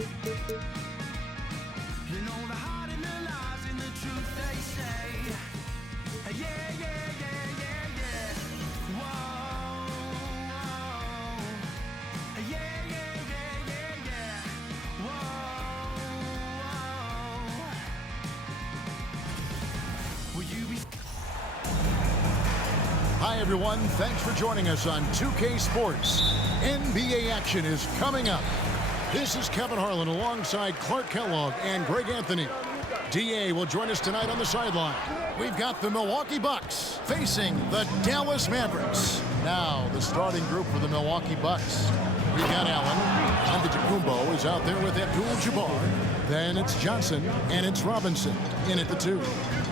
You know the heart and the lies and the truth they say. Yeah, yeah, yeah, yeah, yeah. Whoa, whoa. Yeah, yeah, yeah, yeah, yeah. Whoa, whoa. Will you be... Hi, everyone. Thanks for joining us on 2K Sports. NBA action is coming up. This is Kevin Harlan alongside Clark Kellogg and Greg Anthony. DA will join us tonight on the sideline. We've got the Milwaukee Bucks facing the Dallas Mavericks. Now, the starting group for the Milwaukee Bucks. We've got Allen. Antetokounmpo is out there with Abdul, Jabbar. Then it's Johnson and it's Robinson in at the 2.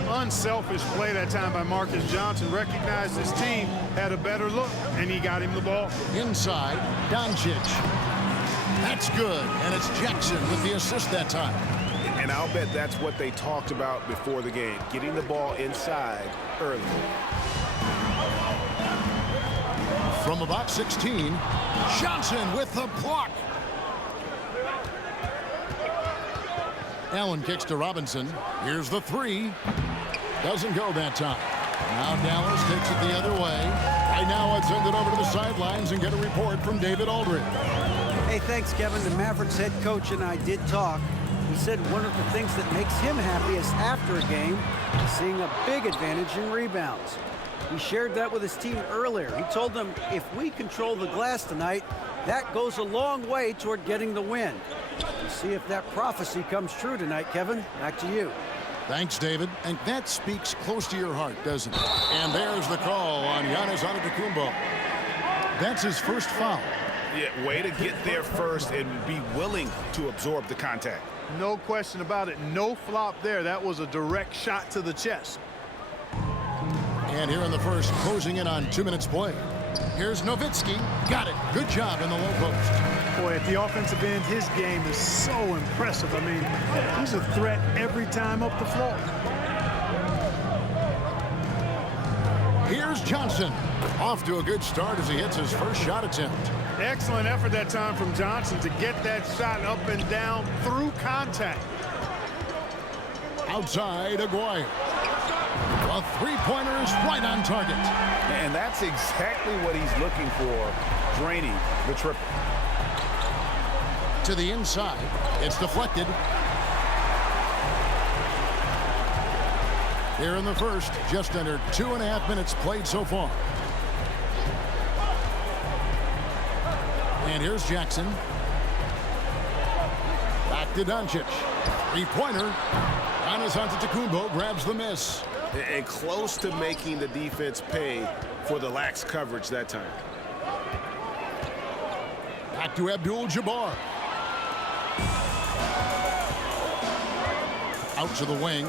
Unselfish play that time by Marcus Johnson. Recognized his team had a better look, and he got him the ball. Inside, Doncici. That's good, and it's Jackson with the assist that time. And I'll bet that's what they talked about before the game, getting the ball inside early. From about 16, Johnson with the block. Allen kicks to Robinson. Here's the 3. Doesn't go that time. Now Dallas takes it the other way. Right now, let's send it over to the sidelines and get a report from David Aldridge. Hey, thanks, Kevin. The Mavericks head coach and I did talk. He said one of the things that makes him happiest after a game is seeing a big advantage in rebounds. He shared that with his team earlier. He told them, if we control the glass tonight, that goes a long way toward getting the win. We'll see if that prophecy comes true tonight, Kevin. Back to you. Thanks, David. And that speaks close to your heart, doesn't it? And there's the call on Giannis Antetokounmpo. That's his first foul. Yeah, way to get there first and be willing to absorb the contact. No question about it. No flop there. That was a direct shot to the chest. And here in the first, closing in on 2 minutes play. Here's Nowichiki. Got it. Good job in the low post. Boy, at the offensive end, his game is so impressive. I mean, he's a threat every time up the floor. Here's Johnson. Off to a good start as he hits his first shot attempt. Excellent effort that time from Johnson to get that shot up and down through contact. Outside, Aguirre. A three-pointer is right on target. And that's exactly what he's looking for, draining the triple. To the inside. It's deflected. Here in the first, just under 2.5 minutes played so far. And here's Jackson. Back to Doncic. Three-pointer. Giannis Antetokounmpo grabs the miss. And close to making the defense pay for the lax coverage that time. Back to Abdul, Jabbar. Out to the wing.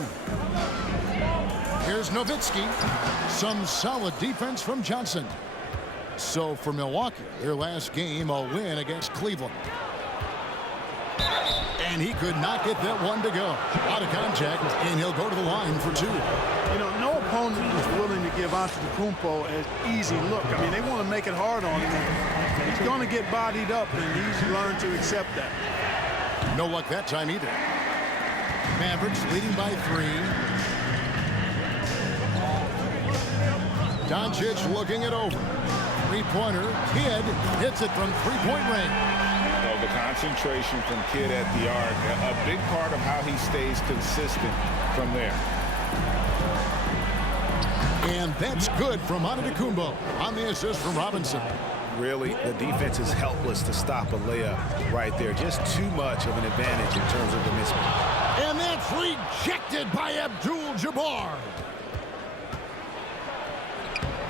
Here's Nowichiki. Some solid defense from Johnson. So for Milwaukee, their last game, a win against Cleveland. And he could not get that one to go. Out of contact, and he'll go to the line for 2. You know, no opponent is willing to give Antetokounmpo an easy look. I mean, they want to make it hard on him. He's going to get bodied up, and he's learned to accept that. No luck that time either. Mavericks leading by 3. Doncic looking it over. Three-pointer. Kidd hits it from three-point range. The concentration from Kidd at the arc, a big part of how he stays consistent from there. And that's good from Antetokounmpo on the assist from Robinson. Really, the defense is helpless to stop a layup right there. Just too much of an advantage in terms of the mismatch. And that's rejected by Abdul Jabbar.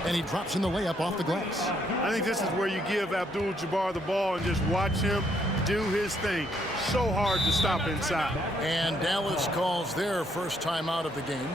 And he drops in the layup off the glass. I think this is where you give Abdul Jabbar the ball and just watch him do his thing. So hard to stop inside. And Dallas calls their first time out of the game.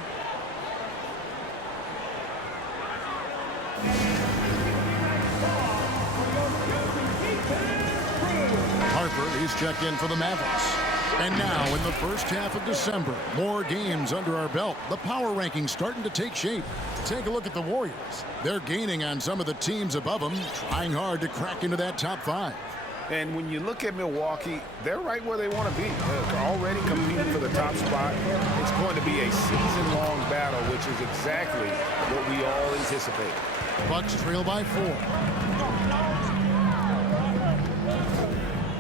Harper, he's checked in for the Mavericks. And now in the first half of December, more games under our belt. The power rankings starting to take shape. Take a look at the Warriors. They're gaining on some of the teams above them, trying hard to crack into that top 5. And when you look at Milwaukee, they're right where they want to be. They're already competing for the top spot. It's going to be a season-long battle, which is exactly what we all anticipate. Bucks trail by 4.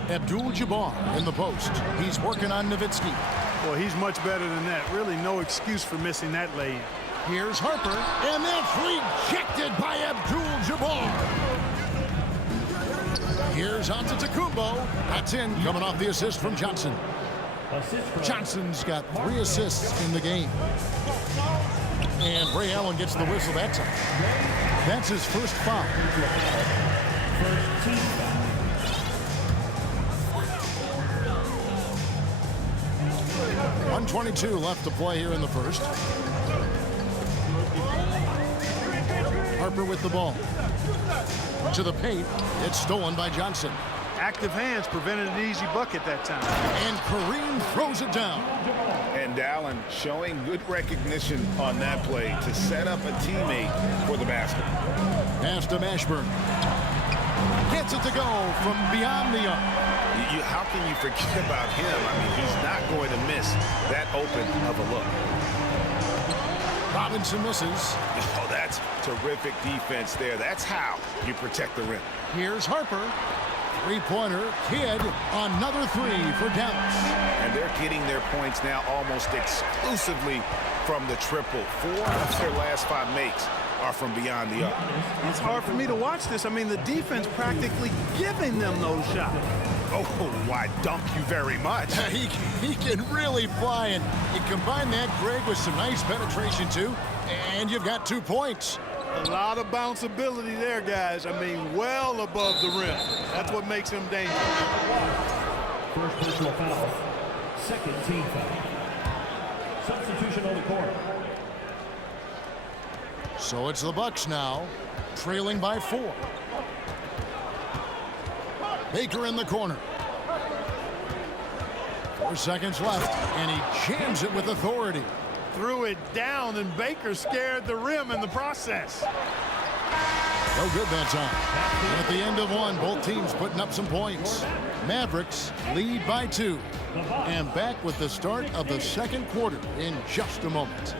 Abdul Jabbar in the post. He's working on Nowichiki. Well, he's much better than that. Really no excuse for missing that lay-in. Here's Harper, and that's rejected by Abdul Jabbar. Here's Antetokounmpo. That's in, coming off the assist from Johnson. Johnson's got 3 assists in the game. And Ray Allen gets the whistle that time. That's his first foul. 1:22 left to play here in the first. Harper with the ball. To the paint. It's stolen by Johnson. Active hands prevented an easy bucket that time. And Kareem throws it down. And Allen showing good recognition on that play to set up a teammate for the basket. Pass to Mashburn. Gets it to go from beyond the arc. How can you forget about him? I mean, he's not going to miss that open of a look. Robinson misses. Oh, that's terrific defense there. That's how you protect the rim. Here's Harper. Three-pointer. Kidd. Another 3 for Dallas. And they're getting their points now almost exclusively from the triple. 4 of their last 5 makes are from beyond the arc. It's hard for me to watch this. I mean, the defense practically giving them those shots. Oh, why, dunk you very much. He can really fly, and you combine that, Greg, with some nice penetration, too, and you've got 2 points. A lot of bounceability there, guys. I mean, well above the rim. That's what makes him dangerous. First personal foul. Second team foul. Substitution on the court. So it's the Bucks now, trailing by 4. Baker in the corner. 4 seconds left, and he jams it with authority. Threw it down, and Baker scared the rim in the process. No good that time. And at the end of 1, both teams putting up some points. Mavericks lead by 2. And back with the start of the second quarter in just a moment.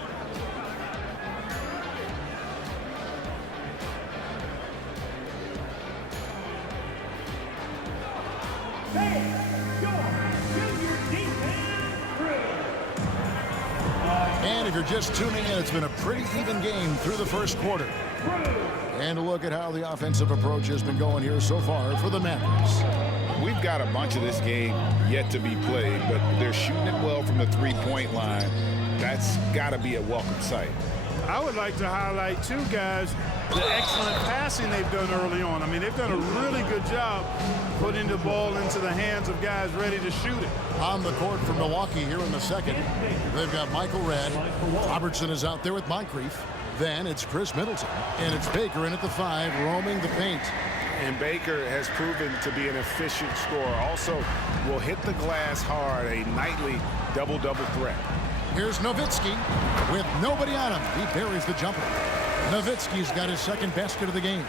And if you're just tuning in, it's been a pretty even game through the first quarter. And a look at how the offensive approach has been going here so far for the Mavericks. We've got a bunch of this game yet to be played, but they're shooting it well from the three-point line. That's got to be a welcome sight. I would like to highlight, too, guys, the excellent passing they've done early on. I mean, they've done a really good job putting the ball into the hands of guys ready to shoot it. On the court for Milwaukee here in the second, they've got Michael Redd. Robertson is out there with Moncrief. Then it's Chris Middleton, and it's Baker in at the 5, roaming the paint. And Baker has proven to be an efficient scorer. Also will hit the glass hard, a nightly double-double threat. Here's Nowichiki with nobody on him. He buries the jumper. Nowitzki's got his second basket of the game.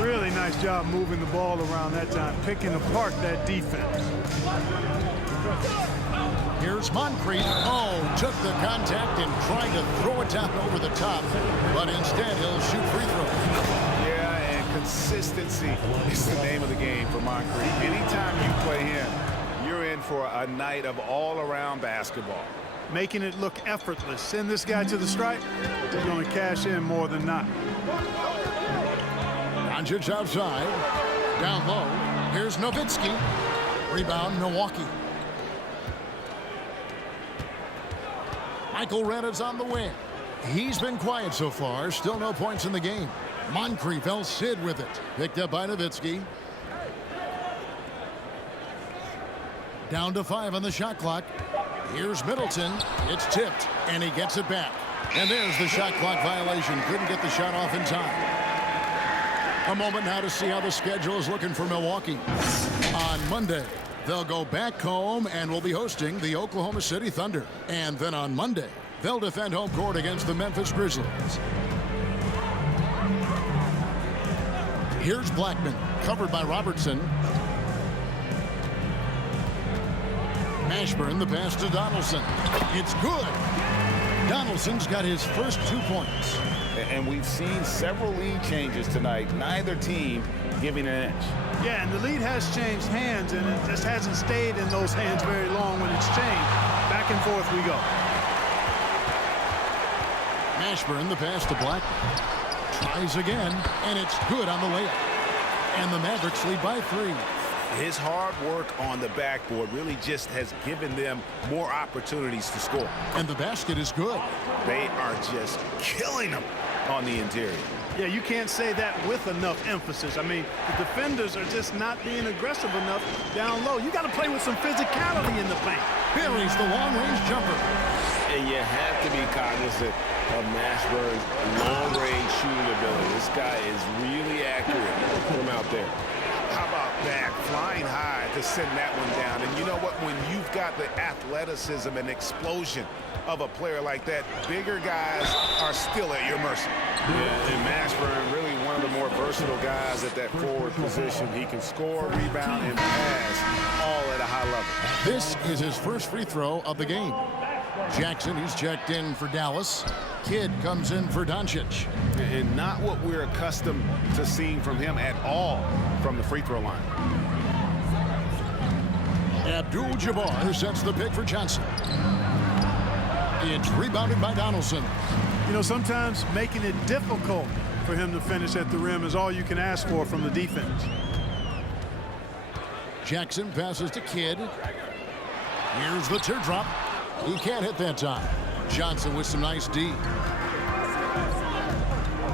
Really nice job moving the ball around that time, picking apart that defense. Here's Moncrief. Oh, took the contact and tried to throw it down over the top. But instead, he'll shoot free throws. Yeah, and consistency is the name of the game for Moncrief. Anytime you play him, you're in for a night of all-around basketball. Making it look effortless. Send this guy to the stripe. He's going to cash in more than not. Doncic outside. Down low. Here's Nowichiki. Rebound, Milwaukee. Michael Redd is on the wing. He's been quiet so far. Still no points in the game. Moncrief, El Cid with it. Picked up by Nowitzki. Down to 5 on the shot clock. Here's Middleton. It's tipped, and he gets it back. And there's the shot clock violation. Couldn't get the shot off in time. A moment now to see how the schedule is looking for Milwaukee. On Monday, they'll go back home and will be hosting the Oklahoma City Thunder. And then on Monday, they'll defend home court against the Memphis Grizzlies. Here's Blackman, covered by Robertson. Mashburn, the pass to Donaldson. It's good. Donaldson's got his first 2 points. And we've seen several lead changes tonight. Neither team giving an edge. Yeah, and the lead has changed hands, and it just hasn't stayed in those hands very long when it's changed. Back and forth we go. Mashburn, the pass to Black. Tries again, and it's good on the layup. And the Mavericks lead by 3. His hard work on the backboard really just has given them more opportunities to score. And the basket is good. They are just killing them on the interior. Yeah, you can't say that with enough emphasis. I mean, the defenders are just not being aggressive enough down low. You got to play with some physicality in the paint. Buries the long-range jumper. And you have to be cognizant of Mashburn's long-range shooting ability. This guy is really accurate from out there. How about that? Flying high to send that one down. And you know what? When you've got the athleticism and explosion of a player like that, bigger guys are still at your mercy. Yeah, and Mashburn, really one of the more versatile guys at that forward position. He can score, rebound, and pass all at a high level. This is his first free throw of the game. Jackson, he's checked in for Dallas. Kidd comes in for Doncici. And not what we're accustomed to seeing from him at all from the free throw line. Abdul Jabbar sets the pick for Johnson. It's rebounded by Donaldson. You know, sometimes making it difficult for him to finish at the rim is all you can ask for from the defense. Jackson passes to Kidd. Here's the teardrop. He can't hit that time. Johnson with some nice D.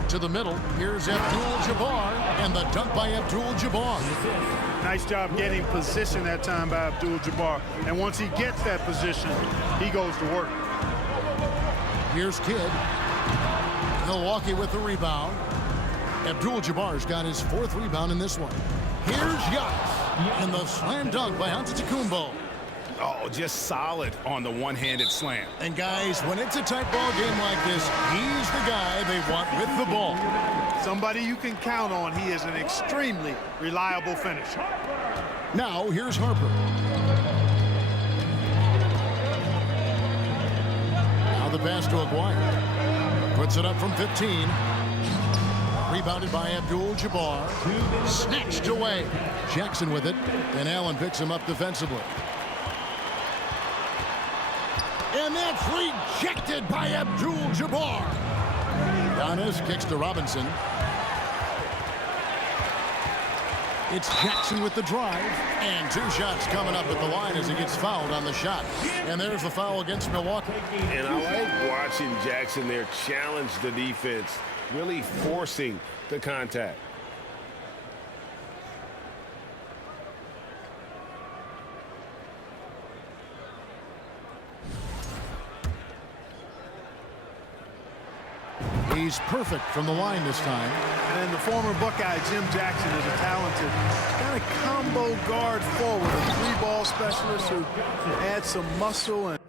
To the middle. Here's Abdul Jabbar, and the dunk by Abdul Jabbar. Nice job getting position that time by Abdul Jabbar. And once he gets that position, he goes to work. Here's Kidd. Milwaukee with the rebound. Abdul Jabbar's got his 4th rebound in this one. Here's Giannis, and the slam dunk by Antetokounmpo. Oh, just solid on the one-handed slam. And guys, when it's a tight ball game like this, he's the guy they want with the ball. Somebody you can count on. He is an extremely reliable finisher. Now, here's Harper. Now the pass to Aguirre. Puts it up from 15. Rebounded by Abdul Jabbar. Snatched away. Jackson with it. And Allen picks him up defensively. And that's rejected by Abdul Jabbar. Giannis kicks to Robinson. It's Jackson with the drive. And 2 shots coming up at the line as he gets fouled on the shot. And there's the foul against Milwaukee. And I like watching Jackson there challenge the defense, really forcing the contact. He's perfect from the line this time. And the former Buckeye, Jim Jackson, is a talented kind of combo guard forward, a 3-ball specialist who adds some muscle and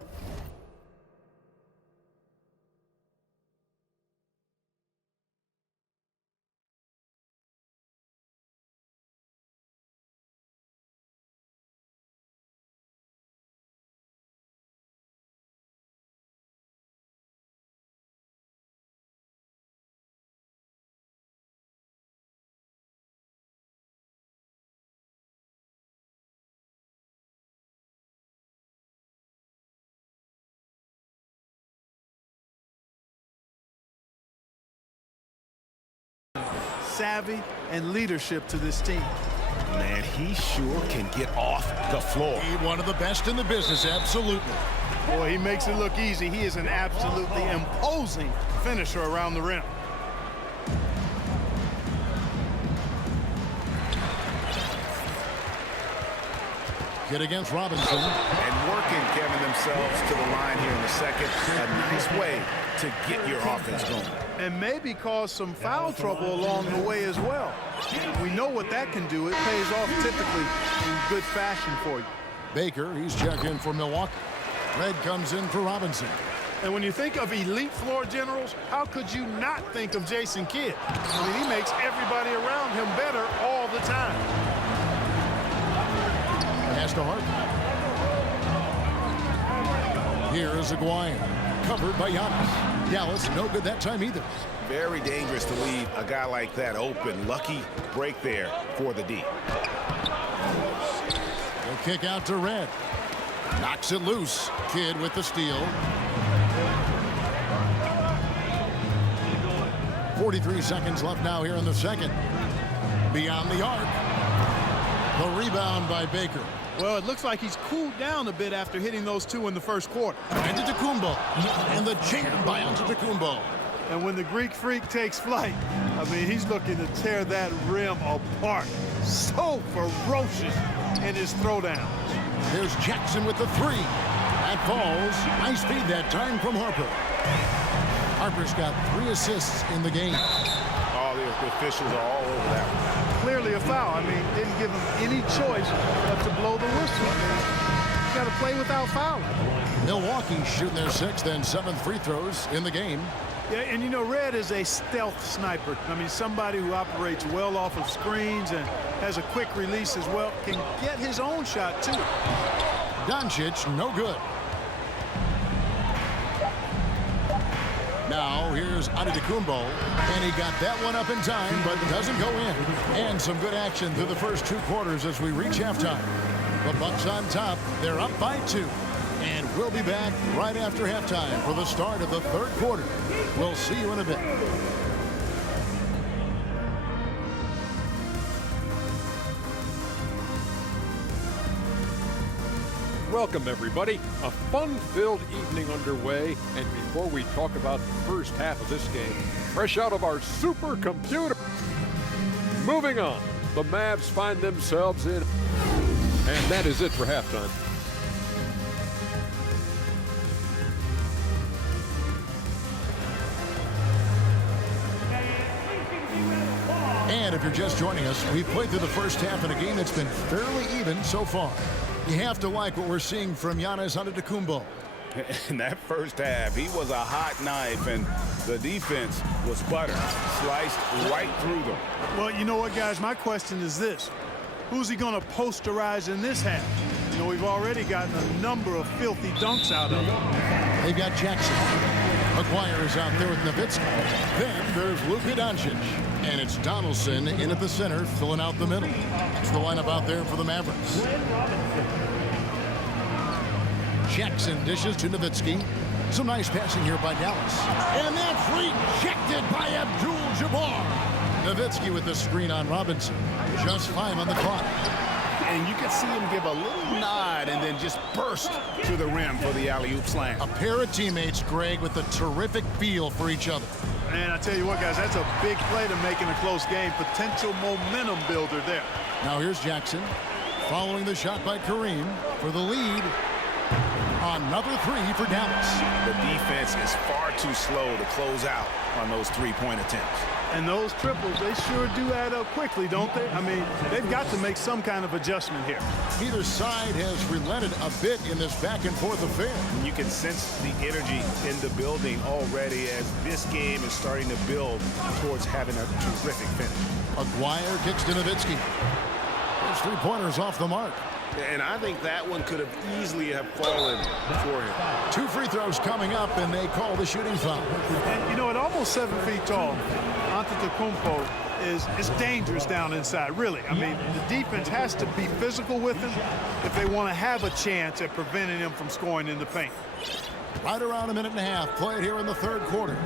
savvy and leadership to this team. Man, he sure can get off the floor. He's one of the best in the business, absolutely. Boy, he makes it look easy. He is an absolutely imposing finisher around the rim. Kidd against Robinson. And working, Kevin, themselves to the line here in the second. A nice way to get your offense going. And maybe cause some foul trouble along the way as well. We know what that can do. It pays off typically in good fashion for you. Baker, he's checked in for Milwaukee. Red comes in for Robinson. And when you think of elite floor generals, how could you not think of Jason Kidd? I mean, he makes everybody around him better all the time. Pass to Harper. Here is Aguirre, covered by Giannis. Dallas, no good that time either. Very dangerous to leave a guy like that open. Lucky break there for the D. The kick out to Red. Knocks it loose. Kidd with the steal. 43 seconds left now here in the second. Beyond the arc. The rebound by Baker. Well, it looks like he's cooled down a bit after hitting those two in the first quarter. Antetokounmpo. And the jam by Antetokounmpo. And when the Greek freak takes flight, I mean, he's looking to tear that rim apart. So ferocious in his throwdowns. There's Jackson with the three. That falls. Nice feed that time from Harper. Harper's got 3 assists in the game. Oh, the officials are all over that one. Clearly a foul. I mean, didn't give him any choice but to blow the whistle. I mean, you got to play without fouling. Milwaukee shooting their 6th and 7th free throws in the game. Yeah, and you know, Red is a stealth sniper. I mean, somebody who operates well off of screens and has a quick release as well. Can get his own shot, too. Doncic, no good. Now, here's Antetokounmpo, and he got that one up in time, but doesn't go in. And some good action through the first 2 quarters as we reach halftime. The Bucks on top. They're up by 2. And we'll be back right after halftime for the start of the 3rd quarter. We'll see you in a bit. Welcome, everybody. A fun-filled evening underway. And before we talk about the first half of this game, fresh out of our supercomputer. Moving on, the Mavs find themselves in. And that is it for halftime. And if you're just joining us, we've played through the first half in a game that's been fairly even so far. You have to like what we're seeing from Giannis Antetokounmpo. In that first half, he was a hot knife, and the defense was butter, sliced right through them. Well, you know what, guys? My question is this. Who's he going to posterize in this half? You know, we've already gotten a number of filthy dunks out of him. They've got Jackson. Aguirre's out there with Nowichiki. Then there's Luka Doncic. And it's Donaldson in at the center, filling out the middle. That's the lineup out there for the Mavericks. Jackson dishes to Nowichiki. Some nice passing here by Dallas. And that's rejected by Abdul Jabbar. Nowichiki with the screen on Robinson. Just 5 on the clock. And you can see him give a little nod and then just burst to the rim for the alley-oop slam. A pair of teammates, Greg, with a terrific feel for each other. And I tell you what, guys, that's a big play to make in a close game. Potential momentum builder there. Now here's Jackson following the shot by Kareem for the lead. Another 3 for Dallas. The defense is far too slow to close out on those 3-point attempts. And those triples, they sure do add up quickly, don't they? I mean, they've got to make some kind of adjustment here. Either side has relented a bit in this back-and-forth affair. You can sense the energy in the building already as this game is starting to build towards having a terrific finish. Aguirre kicks to Nowichiki. Those 3-pointers off the mark. And I think that one could have easily have fallen for him. 2 free throws coming up, and they call the shooting foul. And, you know, at almost 7 feet tall, Antetokounmpo is dangerous down inside, really. I mean, the defense has to be physical with him if they want to have a chance at preventing him from scoring in the paint. Right around a minute and a half played here in the 3rd quarter.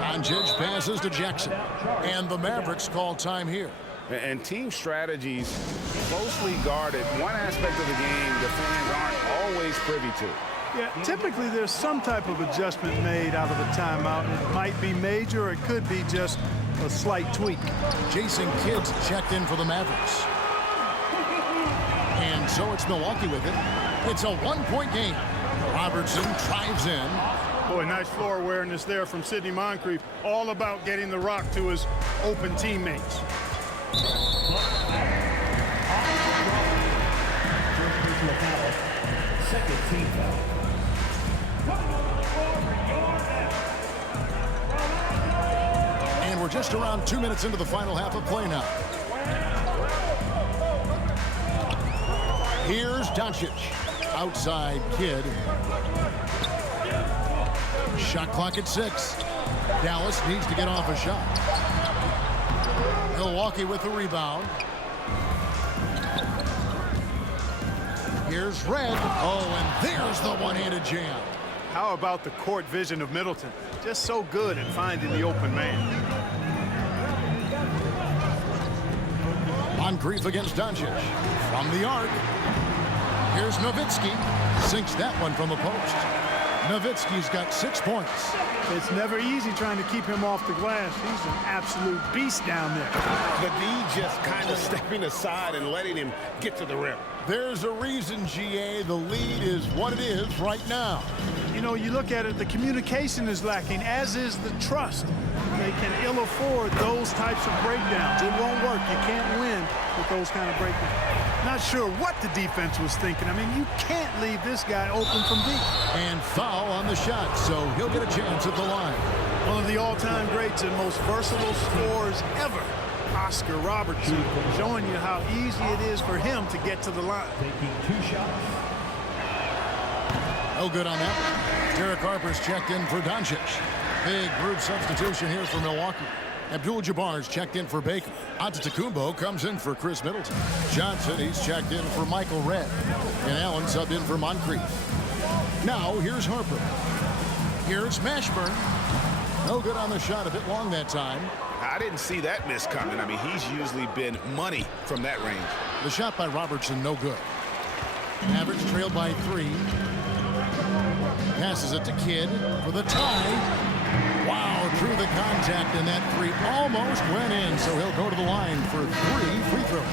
Doncic passes to Jackson, and the Mavericks call time here. And team strategies closely guarded. One aspect of the game the fans aren't always privy to. Yeah, typically there's some type of adjustment made out of a timeout. It might be major, or it could be just a slight tweak. Jason Kidd's checked in for the Mavericks. And so it's Milwaukee with it. It's a 1-point game. Robertson drives in. Boy, nice floor awareness there from Sidney Moncrief. All about getting the rock to his open teammates. Second team foul. And we're just around 2 minutes into the final half of play now. Here's Doncic. Outside Kidd. Shot clock at 6. Dallas needs to get off a shot. Milwaukee with the rebound. Here's Red. Oh, and there's the one-handed jam. How about the court vision of Middleton? Just so good at finding the open man. Moncrief against Doncic. From the arc. Here's Nowichiki. Sinks that one from the post. Nowitzki's got 6 points. It's never easy trying to keep him off the glass. He's an absolute beast down there. The D just kind of stepping aside and letting him get to the rim. There's a reason, GA, the lead is what it is right now. You know, you look at it, the communication is lacking, as is the trust. They can ill afford those types of breakdowns. It won't work. You can't win with those kind of breakdowns. Not sure what the defense was thinking. I mean, you can't leave this guy open from deep. And foul on the shot, so he'll get a chance at the line. One of the all-time greats and most versatile scorers ever, Oscar Robertson, showing you how easy it is for him to get to the line. Taking 2 shots. No good on that. Derek Harper's checked in for Doncic. Big group substitution here for Milwaukee. Abdul Jabbar's checked in for Baker. Antetokounmpo comes in for Chris Middleton. Johnson, he's checked in for Michael Redd. And Allen subbed in for Moncrief. Now, here's Harper. Here's Mashburn. No good on the shot, a bit long that time. I didn't see that miss coming. I mean, he's usually been money from that range. The shot by Robertson, no good. Mavericks trailed by 3. Passes it to Kidd for the tie. Wow, through the contact, and that 3 almost went in, so he'll go to the line for 3 free throws.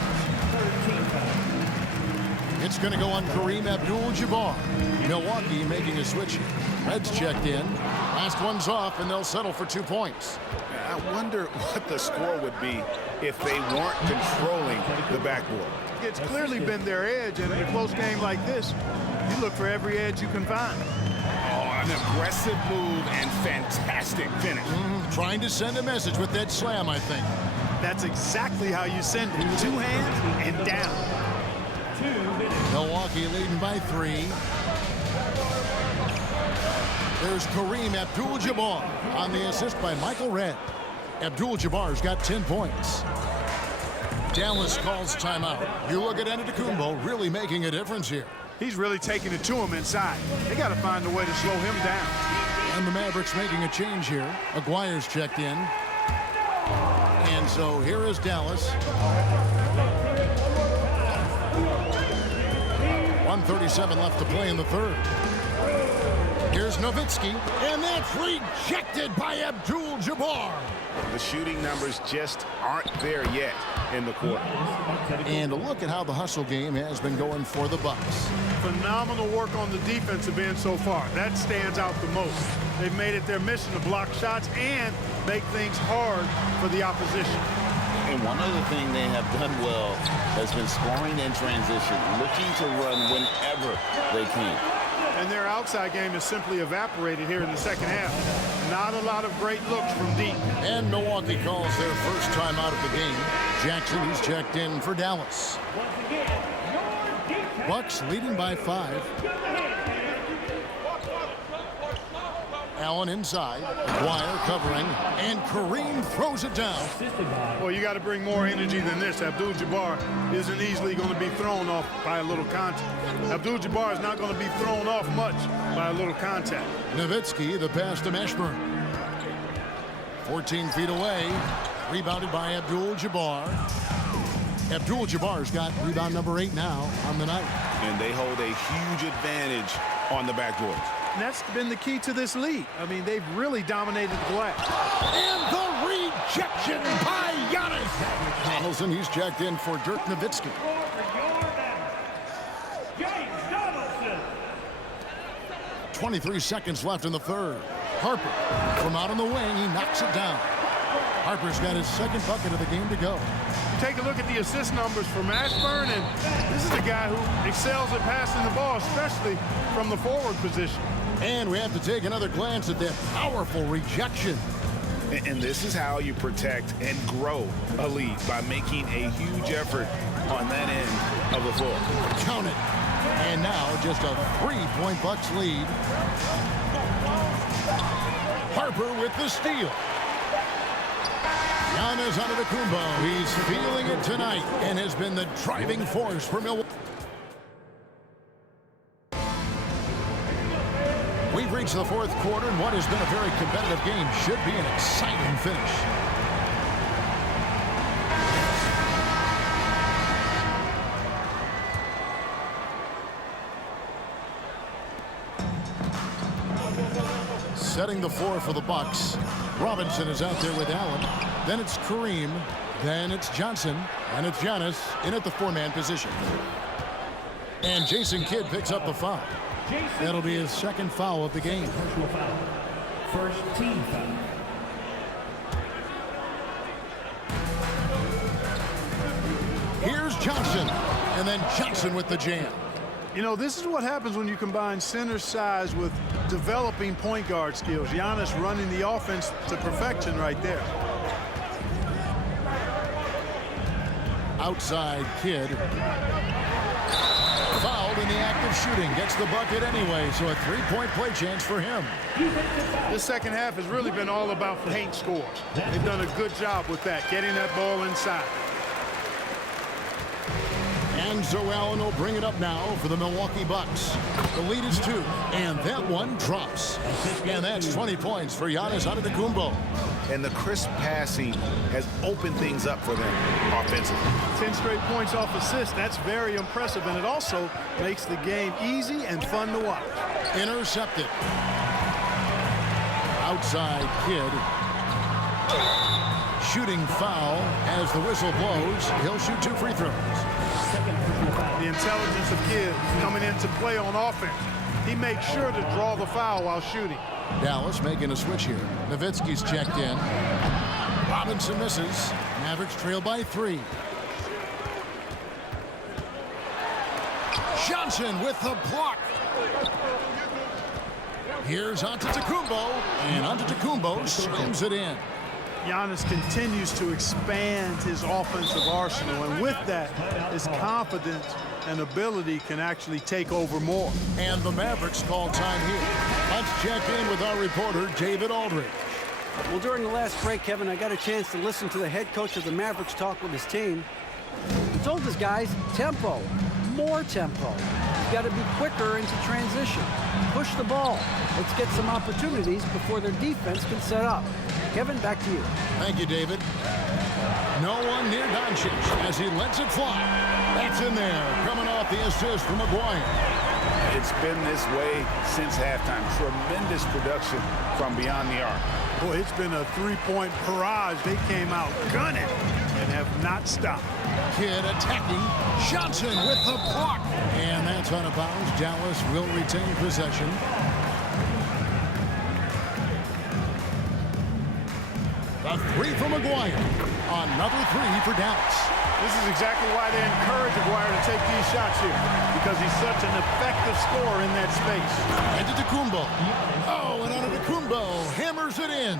It's going to go on Kareem Abdul-Jabbar. Milwaukee making a switch. Red's checked in. Last one's off, and they'll settle for 2 points. I wonder what the score would be if they weren't controlling the backboard. It's clearly been their edge, and in a close game like this, you look for every edge you can find. Oh, an aggressive move and fantastic finish. Trying to send a message with that slam, I think. That's exactly how you send it. 2 hands and down. 2 minutes. Milwaukee leading by 3. There's Kareem Abdul-Jabbar on the assist by Michael Redd. Abdul-Jabbar's got 10 points. Dallas calls timeout. You look at Antetokounmpo really making a difference here. He's really taking it to him inside. They got to find a way to slow him down. And the Mavericks making a change here. Aguirre's checked in. And so here is Dallas. 1:37 left to play in the third. Here's Nowichiki, and that's rejected by Abdul-Jabbar. The shooting numbers just aren't there yet in the quarter. And a look at how the hustle game has been going for the Bucks. Phenomenal work on the defensive end so far. That stands out the most. They've made it their mission to block shots and make things hard for the opposition. And one other thing they have done well has been scoring in transition, looking to run whenever they can. And their outside game is simply evaporated here in the second half. Not a lot of great looks from deep. And Milwaukee calls their first time out of the game. Jackson, he's checked in for Dallas. Bucks leading by 5. Allen inside. Dwyer covering. And Kareem throws it down. Well, you got to bring more energy than this. Abdul-Jabbar isn't easily going to be thrown off by a little contact. Abdul-Jabbar is not going to be thrown off much by a little contact. Nowitzki, the pass to Mashburn. 14 feet away. Rebounded by Abdul-Jabbar. Abdul-Jabbar's got rebound number 8 now on the night. And they hold a huge advantage on the backboard. And that's been the key to this league. I mean, they've really dominated the glass. And the rejection by Giannis. Donaldson, he's checked in for Dirk Nowitzki. 23 seconds left in the third. Harper from out on the wing, he knocks it down. Harper's got his second bucket of the game to go. Take a look at the assist numbers for Mashburn, and this is a guy who excels at passing the ball, especially from the forward position. And we have to take another glance at that powerful rejection. And this is how you protect and grow a lead, by making a huge effort on that end of the floor. Count it. And now just a 3-point Bucks lead. Harper with the steal. Giannis Antetokounmpo. He's feeling it tonight and has been the driving force for Milwaukee. We've reached the fourth quarter, and what has been a very competitive game should be an exciting finish. Setting the floor for the Bucks. Robinson is out there with Allen. Then it's Kareem. Then it's Johnson. And it's Giannis in at the four-man position. And Jason Kidd picks up the foul. That'll be his second foul of the game. First team foul. Here's Johnson. And then Johnson with the jam. You know, this is what happens when you combine center size with developing point guard skills. Giannis running the offense to perfection right there. Outside Kidd. Fouled in the act of shooting. Gets the bucket anyway, so a three-point play chance for him. This second half has really been all about paint scores. They've done a good job with that, getting that ball inside. And so Allen will bring it up now for the Milwaukee Bucks. The lead is 2, and that one drops. And that's 20 points for Giannis Antetokounmpo. And the crisp passing has opened things up for them offensively. 10 straight points off assists. That's very impressive, and it also makes the game easy and fun to watch. Intercepted. Outside Kidd. Shooting foul as the whistle blows. He'll shoot 2 free throws. The intelligence of Kidd coming into play on offense. He makes sure to draw the foul while shooting. Dallas making a switch here. Nowichiki's checked in. Robinson misses. Mavericks trail by 3. Johnson with the block. Here's Antetokounmpo, and Antetokounmpo slams it in. Giannis continues to expand his offensive arsenal, and with that, his confidence and ability can actually take over more. And the Mavericks call time here. Let's check in with our reporter, David Aldridge. Well, during the last break, Kevin, I got a chance to listen to the head coach of the Mavericks talk with his team. He told his guys, tempo, more tempo. You got to be quicker into transition. Push the ball. Let's get some opportunities before their defense can set up. Kevin, back to you. Thank you, David. No one near Doncic as he lets it fly. That's in there, coming off the assist from Maguire. It's been this way since halftime. Tremendous production from beyond the arc. Boy, it's been a three-point barrage. They came out gunning and have not stopped. Kidd attacking. Johnson with the block. And that's out of bounds. Dallas will retain possession. A 3 from Maguire. Another 3 for Dallas. This is exactly why they encourage Maguire to take these shots here, because he's such an effective scorer in that space. Antetokounmpo. Oh, and Antetokounmpo hammers it in.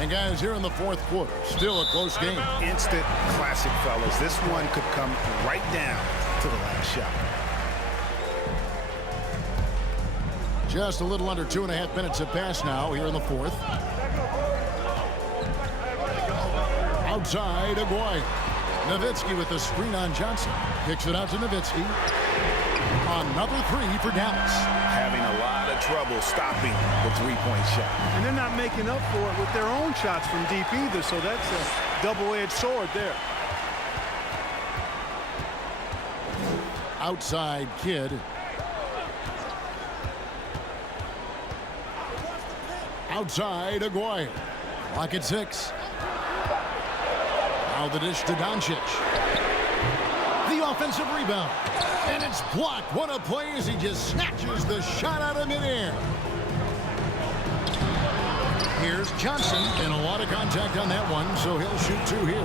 And guys, here in the fourth quarter, still a close game. Instant classic, fellas. This one could come right down to the last shot. Just a little under 2.5 minutes have passed now here in the fourth. Outside, Aguirre. Nowichiki with the screen on Johnson. Kicks it out to Nowichiki. Another 3 for Dallas. Having a lot of trouble stopping the three-point shot. And they're not making up for it with their own shots from deep either, so that's a double-edged sword there. Outside Kidd. Outside Aguirre. Lock at 6. Now the dish to Doncic. The offensive rebound. And it's blocked. What a play as he just snatches the shot out of midair. Here's Johnson, and a lot of contact on that one, so he'll shoot 2 here.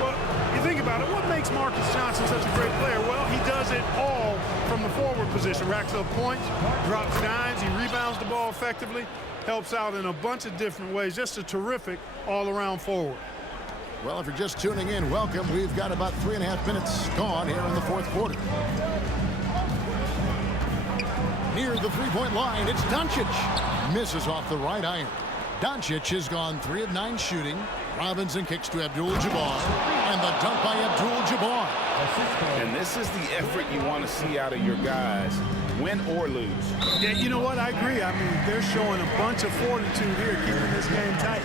Well, you think about it, what makes Marcus Johnson such a great player? Well, he does it all from the forward position. Racks up points, drops dimes, he rebounds the ball effectively, helps out in a bunch of different ways. Just a terrific all-around forward. Well, if you're just tuning in, welcome. We've got about 3.5 minutes gone here in the fourth quarter. Near the three-point line, it's Doncic. Misses off the right iron. Doncic has gone 3 of 9 shooting. Robinson kicks to Abdul Jabbar. And the dunk by Abdul Jabbar. And this is the effort you want to see out of your guys, win or lose. Yeah, you know what? I agree. I mean, they're showing a bunch of fortitude here, keeping this game tight.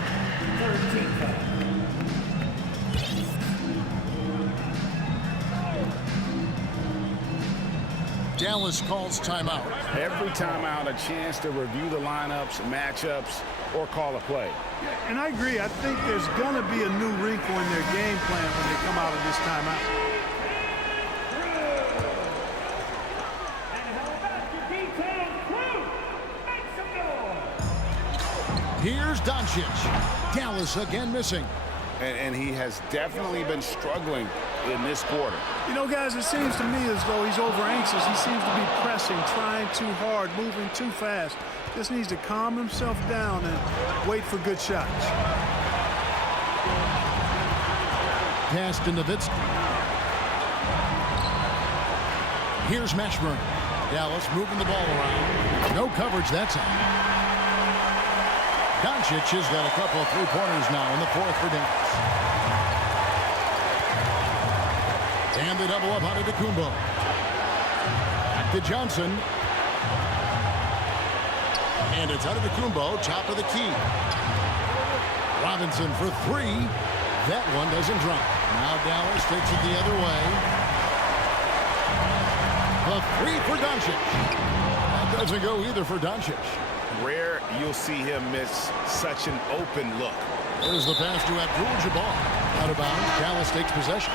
Dallas calls timeout. Every timeout, a chance to review the lineups, matchups, or call a play. And I agree. I think there's going to be a new wrinkle in their game plan when they come out of this timeout. Here's Doncic. Dallas again missing. And he has definitely been struggling in this quarter. You know, guys, it seems to me as though he's over anxious. He seems to be pressing, trying too hard, moving too fast. Just needs to calm himself down and wait for good shots. Pass to Nowichiki. Here's Mashburn. Dallas moving the ball around. No coverage that time. Doncic has got a couple of three-pointers now in the fourth for Dallas. And they double up on Antetokounmpo. Back to Johnson. And it's Antetokounmpo, top of the key. Robinson for 3. That one doesn't drop. Now Dallas takes it the other way. A 3 for Doncic. That doesn't go either for Doncic. Rare you'll see him miss such an open look. There's the pass to Abdul Jabbar. Out of bounds. Dallas takes possession.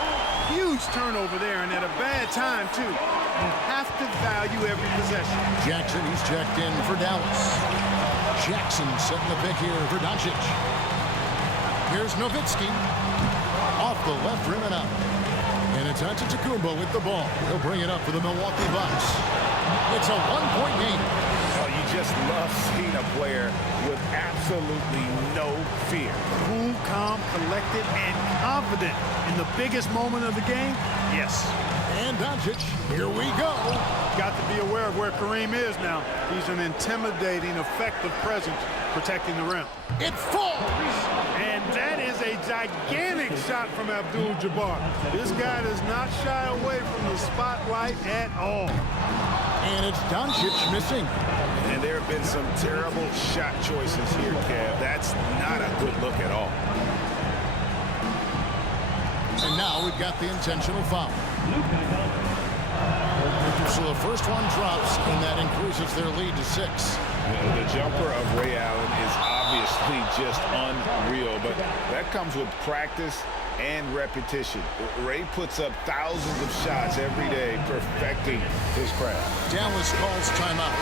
Huge turnover there, and at a bad time, too. You have to value every possession. Jackson, he's checked in for Dallas. Jackson setting the pick here for Doncic. Here's Nowichiki. Off the left rim and out. And it's Antetokounmpo with the ball. He'll bring it up for the Milwaukee Bucks. It's a one-point game. You just love seeing a player with absolutely no fear. Cool, calm, collected, and confident in the biggest moment of the game. Yes. And Doncic, here we go. Got to be aware of where Kareem is now. He's an intimidating, effective presence protecting the rim. It falls. And that is a gigantic shot from Abdul Jabbar. This guy does not shy away from the spotlight at all. And it's Doncic missing. And there have been some terrible shot choices here, Kev. That's not a good look at all. And now we've got the intentional foul. So the first one drops, and that increases their lead to 6. The jumper of Ray Allen is obviously just unreal, but that comes with practice and repetition. Ray puts up thousands of shots every day, perfecting his craft. Dallas calls timeout.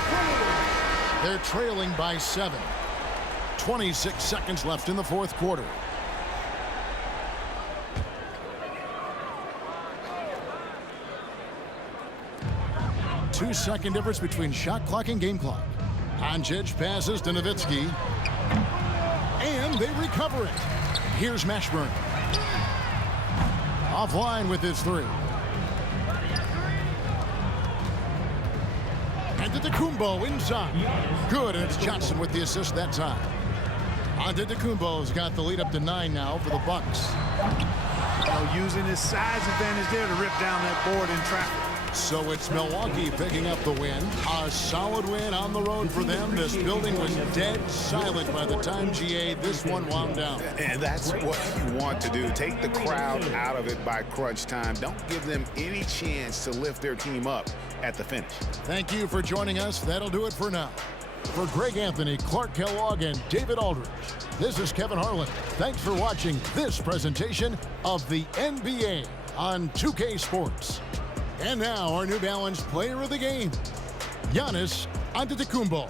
They're trailing by 7. 26 seconds left in the fourth quarter. Two-second difference between shot clock and game clock. Doncic passes to Nowichiki. And they recover it. Here's Mashburn. Offline with his 3. Antetokounmpo inside. Good, and it's Johnson with the assist that time. Antetokounmpo's got the lead up to 9 now for the Bucks. Using his size advantage there to rip down that board in traffic. So it's Milwaukee picking up the win. A solid win on the road for them. This building was dead silent by the time, GA, this one wound down. And that's what you want to do. Take the crowd out of it by crunch time. Don't give them any chance to lift their team up at the finish. Thank you for joining us. That'll do it for now. For Greg Anthony, Clark Kellogg, and David Aldridge, this is Kevin Harlan. Thanks for watching this presentation of the NBA on 2K Sports. And now our New Balance player of the game, Giannis Antetokounmpo.